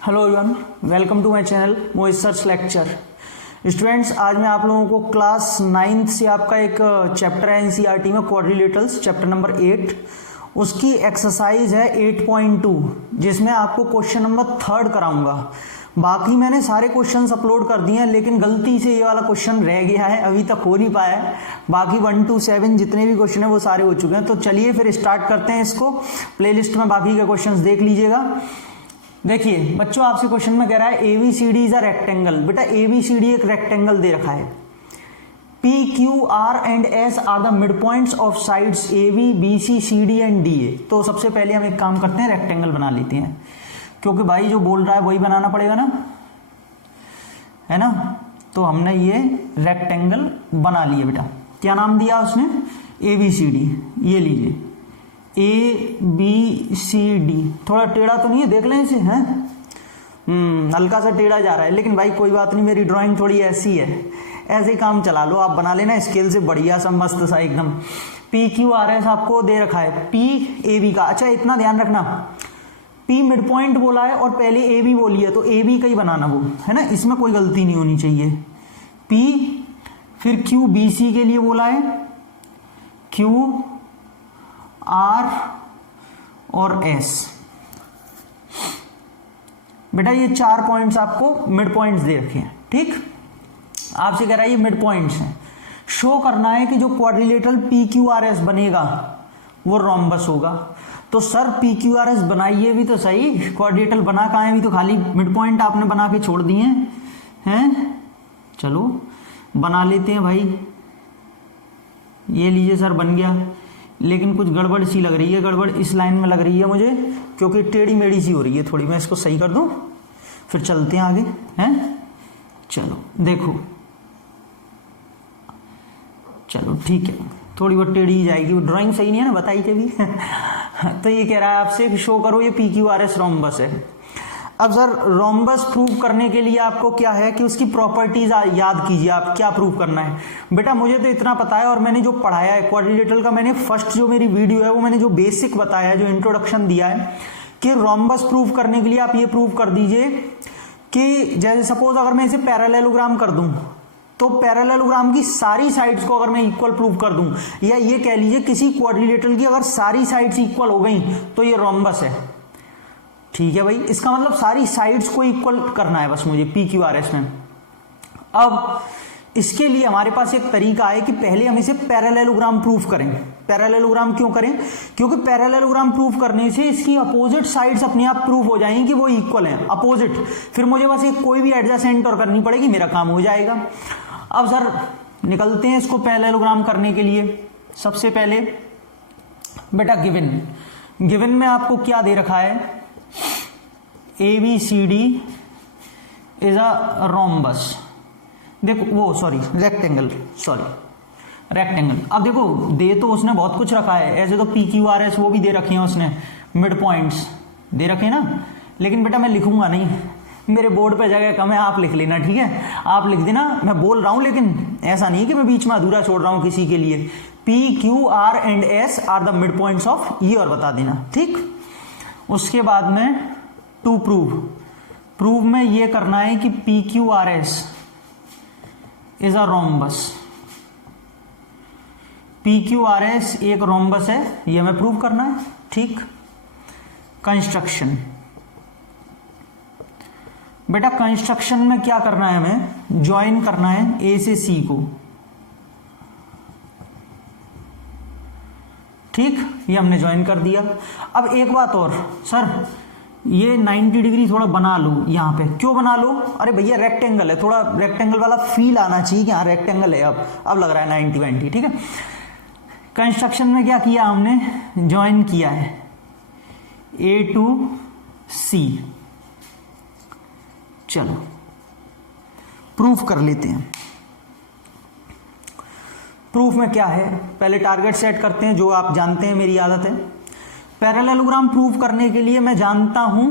Hello everyone, welcome to my channel Mohit search lecture. Students, आज मैं आप लोगों को क्लास 9th से आपका एक चैप्टर है एनसीईआरटी में क्वाड्रिलेटरल्स, चैप्टर नंबर 8, उसकी एक्सरसाइज है 8.2, जिसमें आपको क्वेश्चन नंबर 3 कराऊंगा। बाकी मैंने सारे क्वेश्चंस अपलोड कर दिए हैं, लेकिन गलती से ये वाला क्वेश्चन रह गया है, अभी तक हो नहीं पाया है। बाकी 1 to 7 जितने भी क्वेश्चन है वो सारे हो चुके हैं। तो चलिए फिर स्टार्ट करते हैं इसको। प्लेलिस्ट में बाकी के क्वेश्चंस देख लीजिएगा। देखिए बच्चों, आपसे क्वेश्चन में कह रहा है एबीसीडी इज अ रेक्टेंगल। बेटा एबीसीडी एक रेक्टेंगल दे रखा है। P Q R and S are the mid points of sides A B B C C D and D A. तो सबसे पहले हम एक काम करते हैं, रेक्टेंगल बना लेते हैं, क्योंकि भाई जो बोल रहा है वही बनाना पड़ेगा ना, है ना। तो हमने ये रेक्टेंगल बना लिए। बेटा क्या नाम दिया उसने? एबीसीडी। ये लीजिए ए बी सी डी। थोड़ा टेढ़ा तो नहीं है, देख लें इसे, हैं हल्का सा टेढ़ा जा रहा है, लेकिन भाई कोई बात नहीं, मेरी ड्राइंग थोड़ी ऐसी है, ऐसे ही काम चला लो, आप बना लेना स्केल से बढ़िया सा मस्त सा एकदम। पी क्यू आर एस आपको दे रखा है, पी ए बी का। अच्छा इतना ध्यान रखना, पी मिड पॉइंट बोला है और पहले ए बी बोली है, तो ए बी का ही बनाना वो, है ना, इसमें कोई गलती नहीं होनी चाहिए। पी फिर क्यू बी सी के लिए बोला है, क्यू आर और एस। बेटा ये 4 पॉइंट्स आपको मिड पॉइंट्स दे रखे हैं, ठीक। आपसे कह रहा है ये मिड पॉइंट्स हैं, शो करना है कि जो quadrilateral P Q R S बनेगा वो रोम्बस होगा। तो sir P Q R S बनाइए भी तो सही, क्वाड्रिलेटरल बना कहाँ है? भी तो खाली मिड पॉइंट आपने बना के छोड़ दिए हैं। चलो बना लेते हैं भाई। ये लीजिए सर, बन गया, लेकिन कुछ गड़बड़ सी लग रही है। गड़बड़ इस लाइन में लग रही है मुझे, क्योंकि टेढ़ी मेढ़ी सी हो रही है थोड़ी। मैं इसको सही कर दूं, फिर चलते हैं आगे, हैं। चलो देखो, चलो ठीक है, थोड़ी बहुत टेढ़ी ही जाएगी, वो ड्राइंग सही नहीं है ना, बताई थे भी। तो ये कह रहा है आपसे कि शो करो ये P Q R S rhombus है। अब सर रोम्बस प्रूव करने के लिए आपको क्या है कि उसकी प्रॉपर्टीज याद कीजिए। आप क्या प्रूव करना है? बेटा मुझे तो इतना पता है, और मैंने जो पढ़ाया है क्वाड्रिलेटरल का, मैंने फर्स्ट जो मेरी वीडियो है वो मैंने जो बेसिक बताया है, जो इंट्रोडक्शन दिया है, कि रोम्बस प्रूव करने के लिए आप ये प्रूव कर दीजिए कि जैसे सपोज अगर मैं इसे पैरेललोग्राम कर दूं, तो पैरेललोग्राम की सारी साइड्स को अगर मैं इक्वल प्रूव कर दूं, या ये कह लीजिए किसी क्वाड्रिलेटरल की अगर सारी साइड्स इक्वल हो गई तो ये रोम्बस है। ठीक है भाई, इसका मतलब सारी साइड्स को इक्वल करना है बस मुझे पी क्यू आर एस में। अब इसके लिए हमारे पास एक तरीका है कि पहले हम इसे पैरेललोग्राम प्रूफ करें। पैरेललोग्राम क्यों करें? क्योंकि पैरेललोग्राम प्रूफ करने से इसकी अपोजिट साइड्स अपने आप प्रूफ हो जाएंगी कि वो इक्वल हैं, अपोजिट। फिर मुझे बस एक कोई भी एडजेसेंट और करनी पड़ेगी, मेरा काम हो जाएगा। अब सर निकलते हैं इसको पैरेललोग्राम करने के लिए। सबसे पहले बेटा गिवन में आपको क्या दे रखा है? ABCD is a rhombus. देखो वो रेक्टेंगल। अब देखो दे तो उसने बहुत कुछ रखा है, ऐसे तो PQRS वो भी दे रखे हैं उसने, मिड पॉइंट्स दे रखे हैं ना। लेकिन बेटा मैं लिखूंगा नहीं, मेरे बोर्ड पे जगह कम है, आप लिख लेना, ठीक है। आप लिख देना, मैं बोल रहा हूं, लेकिन ऐसा नहीं कि मैं बीच में अधूरा छोड़ रहा हूं किसी के लिए। PQR and S are the mid points of, ये और बता देना, ठीक। उसके बाद में टू प्रूव में ये करना है कि PQRS is a rhombus. PQRS एक रोम्बस है, ये हमें प्रूव करना है, ठीक। कंस्ट्रक्शन, बेटा कंस्ट्रक्शन में क्या करना है? हमें ज्वाइन करना है A से C को, ठीक। ये हमने ज्वाइन कर दिया। अब एक बात और सर, ये 90 डिग्री थोड़ा बना लो यहाँ पे। क्यों बना लो? अरे भैया रेक्टेंगल है, थोड़ा रेक्टेंगल वाला फील आना चाहिए कि हाँ रेक्टेंगल है। अब लग रहा है 90-20, ठीक है। कंस्ट्रक्शन में क्या किया हमने? ज्वाइन किया है A to C। चलो प्रूफ कर लेते हैं। प्रूफ में क्या है? पहले टारगेट सेट करते हैं, जो आप जानते हैं, मेरी आदत है। पैरेललोग्राम प्रूव करने के लिए मैं जानता हूं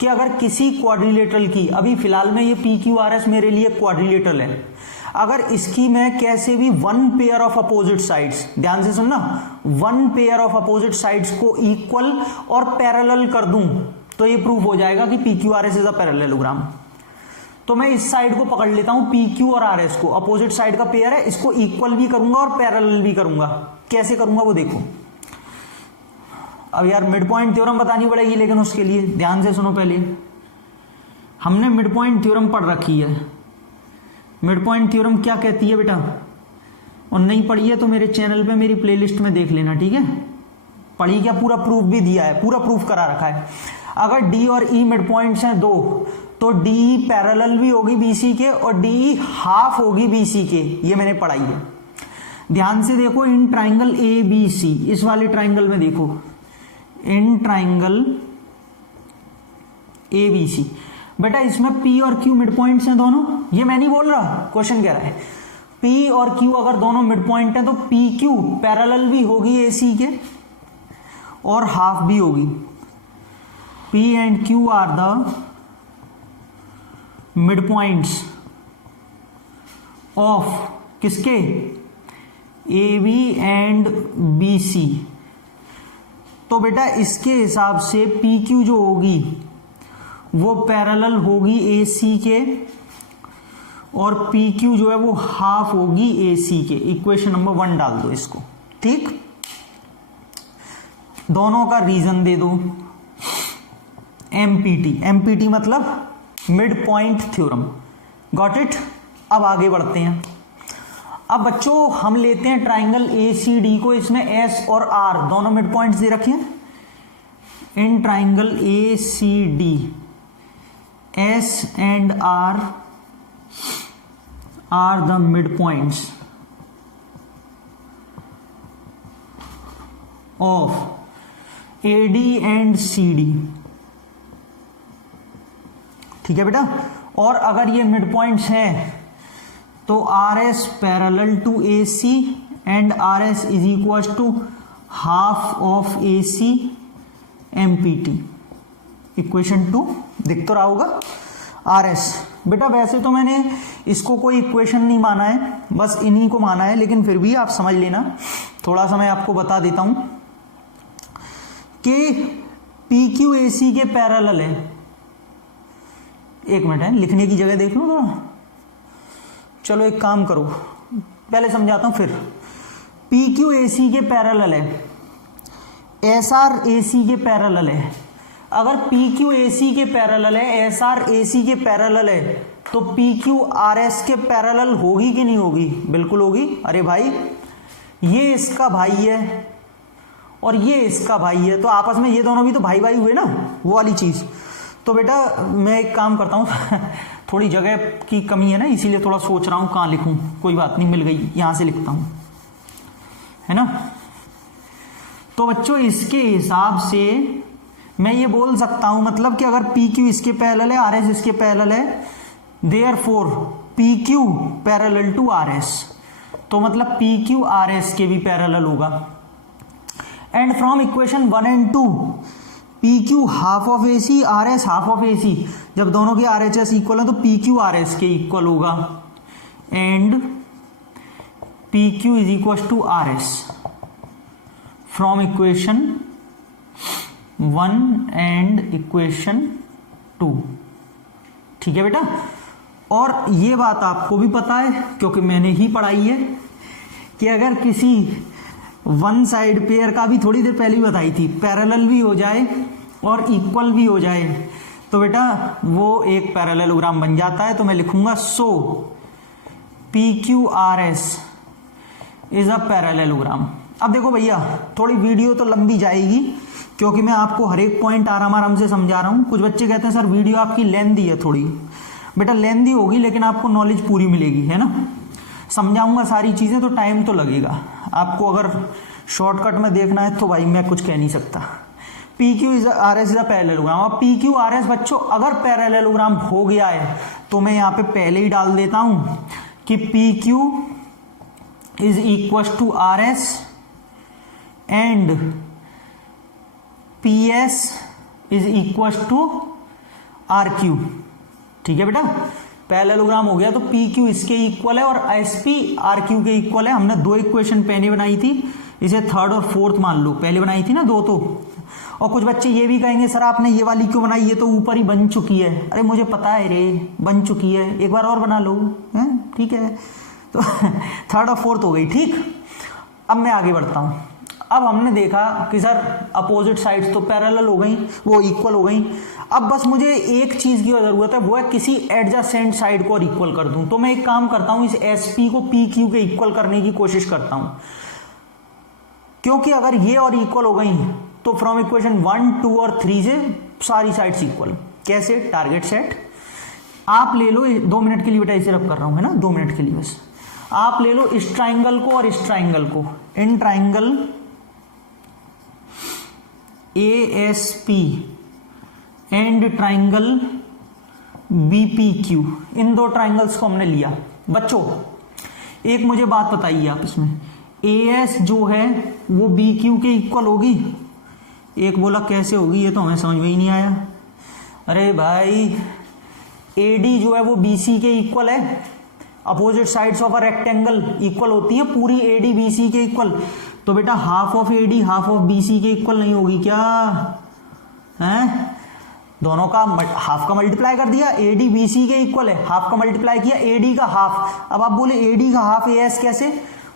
कि अगर किसी क्वाड्रिलेटरल की, अभी फिलहाल में ये PQRS मेरे लिए क्वाड्रिलेटरल है, अगर इसकी मैं कैसे भी one pair of opposite sides, ध्यान से सुनना, one pair of opposite sides को इक्वल और पैरेलल कर दूं, तो ये प्रूव हो जाएगा कि P Q R S is a parallelogram. तो मैं इस साइड को पकड़ लेता हूं, पी क्यू और आर एस को, अपोजिट साइड का पेयर है, इसको इक्वल भी करूंगा और पैरेलल भी करूंगा। कैसे करूंगा वो देखो। अब यार मिड पॉइंट थ्योरम बतानी पड़ेगी, लेकिन उसके लिए ध्यान से सुनो। पहले हमने मिड पॉइंट थ्योरम पढ़ रखी है। मिड पॉइंट थ्योरम क्या कहती है बेटा, और नहीं पढ़ी है तो मेरे चैनल पे मेरी प्लेलिस्ट में देख लेना, ठीक है। पढ़ी क्या, पूरा प्रूफ भी दिया है, पूरा प्रूफ करा रखा है। अगर डी और ई मिड पॉइंट्स हैं दो, तो डी पैरेलल भी होगी बीसी के और डी हाफ होगी बीसी के, ये मैंने पढ़ाई है। ध्यान से देखो, इन ट्राइंगल ए बी सी, इस वाले ट्राइंगल में देखो, इन ट्राइंगल ए बी सी, बेटा इसमें पी और क्यू मिड पॉइंट्स हैं दोनों। ये मैं नहीं बोल रहा, क्वेश्चन कह रहा है। पी और क्यू अगर दोनों मिड पॉइंट हैं तो पी क्यू पैरेलल भी होगी ए सी के और हाफ भी होगी। P and Q are the mid points of किसके, A B and B C. तो बेटा इसके हिसाब से पी क्यू जो होगी वो पैरेलल होगी ए सी के और पी क्यू जो है वो हाफ होगी ए सी के। इक्वेशन नंबर 1 डाल दो इसको, ठीक। दोनों का रीजन दे दो, एमपीटी। एमपीटी मतलब mid point theorem, got it. अब आगे बढ़ते हैं। अब बच्चों हम लेते हैं ट्राइंगल ए सी डी को, इसमें एस और आर दोनों मिड पॉइंट्स दे रखे हैं। In triangle A C D S and R are the mid points of A D and C D, ठीक है बेटा। और अगर ये मिड पॉइंट्स हैं तो R S parallel to A C and R S is equal to half of A C MPT. Equation 2 दिख तो रहा होगा। आर एस बेटा वैसे तो मैंने इसको कोई इक्वेशन नहीं माना है, बस इन्हीं को माना है, लेकिन फिर भी आप समझ लेना। थोड़ा सा मैं आपको बता देता हूं कि पी क्यू ए सी के पैरेलल है। एक मिनट है, लिखने की जगह देख लो थोड़ा। चलो एक काम करो, पहले समझाता हूं फिर। पी क्यू ए सी के पैरेलल है, एस आर ए सी के पैरेलल है। अगर पी क्यू ए सी के पैरेलल है, एस आर ए सी के पैरेलल है, तो पी क्यू आर एस के पैरेलल होगी कि नहीं होगी? बिल्कुल होगी। अरे भाई ये इसका भाई है और ये इसका भाई है, तो आपस में ये दोनों भी तो भाई भाई हुए ना, वो वाली चीज। तो बेटा मैं एक काम करता हूँ थोड़ी जगह की कमी है ना, इसीलिए थोड़ा सोच रहा हूँ कहाँ लिखूं। कोई बात नहीं, मिल गई, यहां से लिखता हूं, है ना। तो बच्चों इसके हिसाब से मैं ये बोल सकता हूं, मतलब कि अगर पी क्यू इसके पैरेलल है, आर एस इसके पैरेलल है, therefore P Q parallel to R S, तो मतलब पी क्यू आर एस के भी पैरेलल होगा। And from equation 1 and 2 P Q half of A C, R S half of A C, जब दोनों के आर एच एस इक्वल है तो पी क्यू आर एस के इक्वल होगा। And P Q is equal to R S from equation 1 and equation 2, ठीक है बेटा। और ये बात आपको भी पता है क्योंकि मैंने ही पढ़ाई है कि अगर किसी वन साइड पेयर का भी थोड़ी देर पहले ही बताई थी, पैरेलल भी हो जाए और इक्वल भी हो जाए तो बेटा वो एक पैरेललोग्राम बन जाता है। तो मैं लिखूंगा so P Q R S is a parallelogram. अब देखो भैया थोड़ी वीडियो तो लंबी जाएगी क्योंकि मैं आपको हर एक पॉइंट आराम से समझा रहा हूं। कुछ बच्चे कहते हैं सर वीडियो आपकी लेंथी है थोड़ी। बेटा लेंथी होगी लेकिन आपको नॉलेज पूरी मिलेगी, है ना। समझाऊंगा सारी चीजें तो टाइम तो लगेगा आपको। अगर शॉर्टकट में देखना है तो भाई मैं कुछ कह नहीं सकता। P Q is are S is a parallelogram. अब पी क्यू आर एस बच्चों अगर पैरेललोग्राम हो गया है तो मैं यहाँ पे पहले ही डाल देता हूं कि P Q is equal to R S and P S is equal to R Q. ठीक है बेटा, पैरेललोग्राम हो गया तो पी क्यू इसके इक्वल है और एस पी आर क्यू के इक्वल है। हमने दो इक्वेशन पहले बनाई थी, इसे थर्ड और फोर्थ मान लो, पहले बनाई थी ना दो तो। और कुछ बच्चे ये भी कहेंगे सर आपने ये वाली क्यों बनाई, ये तो ऊपर ही बन चुकी है। अरे मुझे पता है रे, बन चुकी है, एक बार और बना लो, है ठीक है। तो थर्ड और फोर्थ हो गई, ठीक। अब मैं आगे बढ़ता हूँ। अब हमने देखा कि सर अपोजिट साइड्स तो पैरेलल हो गई, वो इक्वल हो गई। अब बस मुझे एक चीज की जरूरत है, वो है किसी एडजेसेंट साइड को और इक्वल कर दूं। तो मैं एक काम करता हूं, इस एसपी को पी क्यू के इक्वल करने की कोशिश करता हूं, क्योंकि अगर ये और इक्वल हो गई तो फ्रॉम इक्वेशन 1, 2 और 3 से सारी साइड्स इक्वल। कैसे? टारगेट सेट आप ले लो, 2 मिनट के लिए बेटा इसे रब कर रहा हूं, है ना, 2 मिनट के लिए बस। आप ले लो इस ट्राइंगल को और इस ट्राइंगल को, in triangle ASP and triangle BPQ, इन दो ट्राइंगल्स को हमने लिया। बच्चों एक मुझे बात बताइए आप, इसमें AS जो है वो BQ के इक्वल होगी? एक बोला कैसे होगी, ये तो हमें समझ में ही नहीं आया। अरे भाई AD जो है वो BC के इक्वल है, opposite sides of a rectangle equal होती है, पूरी AD BC के इक्वल। तो बेटा half of AD half of BC के इक्वल नहीं होगी क्या? हैं, दोनों का हाफ का मल्टीप्लाई कर दिया, AD BC के इक्वल है, हाफ का मल्टीप्लाई किया AD का हाफ। अब आप बोले AD का हाफ AS कैसे?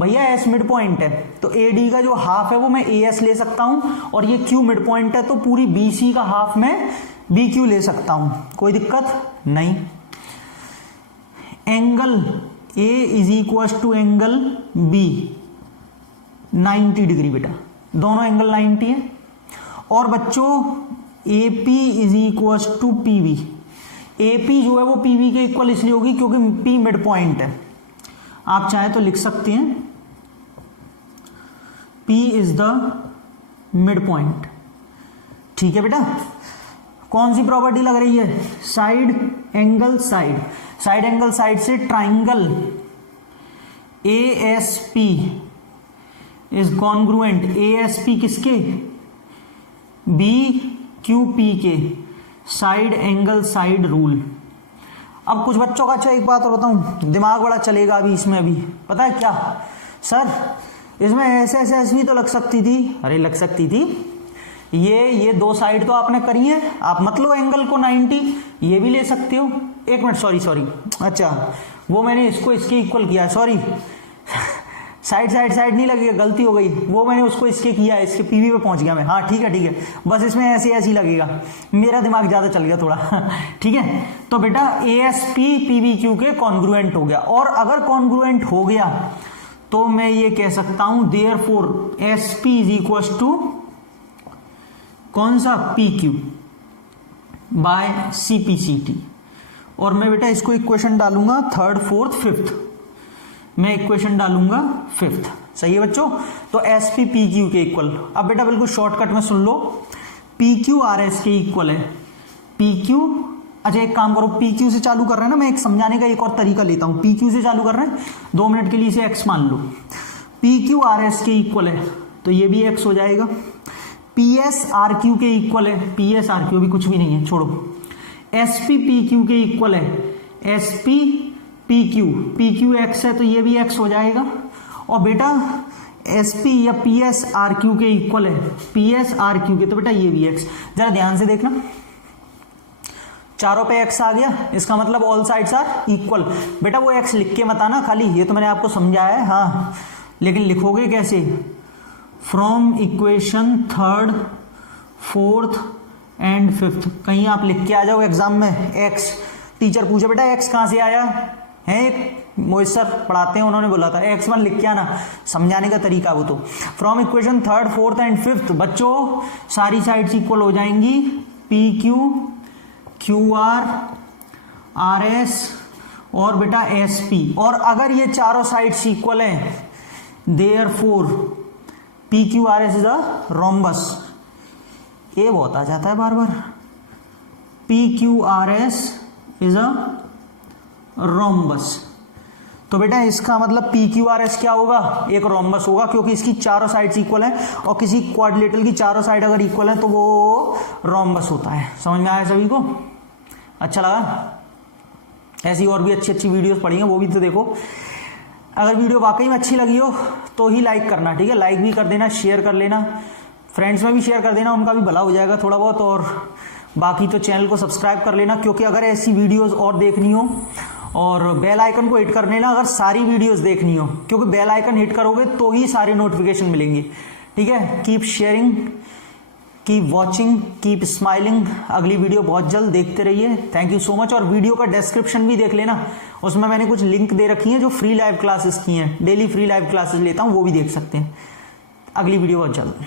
भैया S मिड पॉइंट है, तो AD का जो हाफ है वो मैं AS ले सकता हूं, और ये Q मिड पॉइंट है तो पूरी BC का हाफ मैं BQ ले सकता हूं, कोई दिक्कत नहीं। Angle A is equal to angle B 90 degree बेटा, दोनों एंगल 90 है। और बच्चों AP is equal to PB, AP जो है वो PB के इक्वल इसलिए होगी क्योंकि P मिड पॉइंट है। आप चाहे तो लिख सकते हैं P is the mid point, ठीक है बेटा। कौन सी प्रॉपर्टी लग रही है? Side angle side, side angle side से triangle ASP is congruent, ASP किसके? BQP के, साइड एंगल साइड रूल। अब कुछ बच्चों का, अच्छा एक बात और बताऊं, दिमाग बड़ा चलेगा अभी इसमें, अभी पता है क्या सर, इसमें ऐसे ऐसे ऐसे भी तो लग सकती थी। अरे लग सकती थी, ये दो साइड तो आपने करी है, आप मत लो एंगल को 90, ये भी ले सकते हो। एक मिनट, सॉरी, अच्छा वो मैंने इसको इसके इक्वल किया, सॉरी साइड नहीं लगी, गलती हो गई, वो मैंने उसको इसके किया, इसके PB पे पहुंच गया मैं। हाँ ठीक है, बस इसमें ऐसे ही लगेगा, मेरा दिमाग ज्यादा चल गया थोड़ा ठीक है। तो बेटा ASP PBQ के कॉन्ग्रुएंट हो गया, और अगर कॉन्ग्रुएंट हो गया तो मैं ये कह सकता हूं therefore SP is equal to कौन सा? PQ by CPCT। और मैं बेटा इसको इक्वेशन डालूंगा 3rd 4th 5th, मैं इक्वेशन डालूंगा 5th, सही है बच्चों। तो SP PQ के इक्वल। अब बेटा बिल्कुल शॉर्टकट में सुन लो, PQ RS के इक्वल है, PQ। अच्छा एक काम करो, PQ से चालू कर रहे हैं ना, मैं एक समझाने का एक और तरीका लेता हूं। PQ से चालू कर रहे हैं, 2 मिनट के लिए इसे X मान लो। PQ RS के इक्वल है तो ये भी X हो जाएगा। PS RQ के इक्वल है, PS RQ भी कुछ भी नहीं है, छोड़ो। SP PQ के इक्वल है, SP PQ X है तो ये भी X हो जाएगा। और बेटा SP या PS RQ के इक्वल है, PS RQ के, तो बेटा ये भी X। जरा ध्यान से देखना, चारों पे X आ गया, इसका मतलब ऑल साइड्स आर इक्वल। बेटा वो X लिख के मत आना खाली, ये तो मैंने आपको समझाया है, हाँ, लेकिन लिखोगे कैसे? From equation 3rd 4th and 5th, कहीं आप लिख के आ जाओ एग्जाम में X। टीचर पूछे बेटा X कहां से आया है, एक मोहित सर पढ़ाते हैं, उन्होंने बोला था X1 लिख के आना, समझाने का तरीका वो। तो from equation 3rd 4th and 5th बच्चों सारी साइड्स इक्वल हो जाएंगी, PQ QR RS और बेटा SP। और अगर ये चारों साइड्स इक्वल हैं, therefore PQ RS is a rhombus. ये बहुत आ जाता है बार बार, PQ RS is a rhombus. तो बेटा इसका मतलब PQ RS क्या होगा? एक रोम्बस होगा, क्योंकि इसकी चारों साइड्स इक्वल हैं, और किसी क्वाड्रिलेटरल की चारों साइड अगर इक्वल है तो वो रोम्बस होता है। समझ में आया सभी को? अच्छा लगा? ऐसी और भी अच्छी अच्छी वीडियोस पड़ी हैं, वो भी तो देखो। अगर वीडियो वाकई में अच्छी लगी हो तो ही लाइक करना, ठीक है? लाइक भी कर देना, शेयर कर लेना, फ्रेंड्स में भी शेयर कर देना, उनका भी भला हो जाएगा थोड़ा बहुत। और बाकी तो चैनल को सब्सक्राइब कर लेना, क्योंकि अगर ऐसी वीडियोस और देखनी हो, और बेल आइकन को हिट कर लेना अगर सारी वीडियोस देखनी हो, क्योंकि बेल आइकन हिट करोगे तो ही सारे नोटिफिकेशन मिलेंगे। ठीक है, keep sharing, keep watching, keep smiling. अगली वीडियो बहुत जल्द देखते रहिए। Thank you so much. और वीडियो का डिस्क्रिप्शन भी देख लेना, उसमें मैंने कुछ लिंक दे रखी है जो फ्री लाइव क्लासेस की हैं, डेली फ्री लाइव क्लासेस लेता हूँ, वो भी देख सकते हैं। अगली वीडियो बहुत जल्द।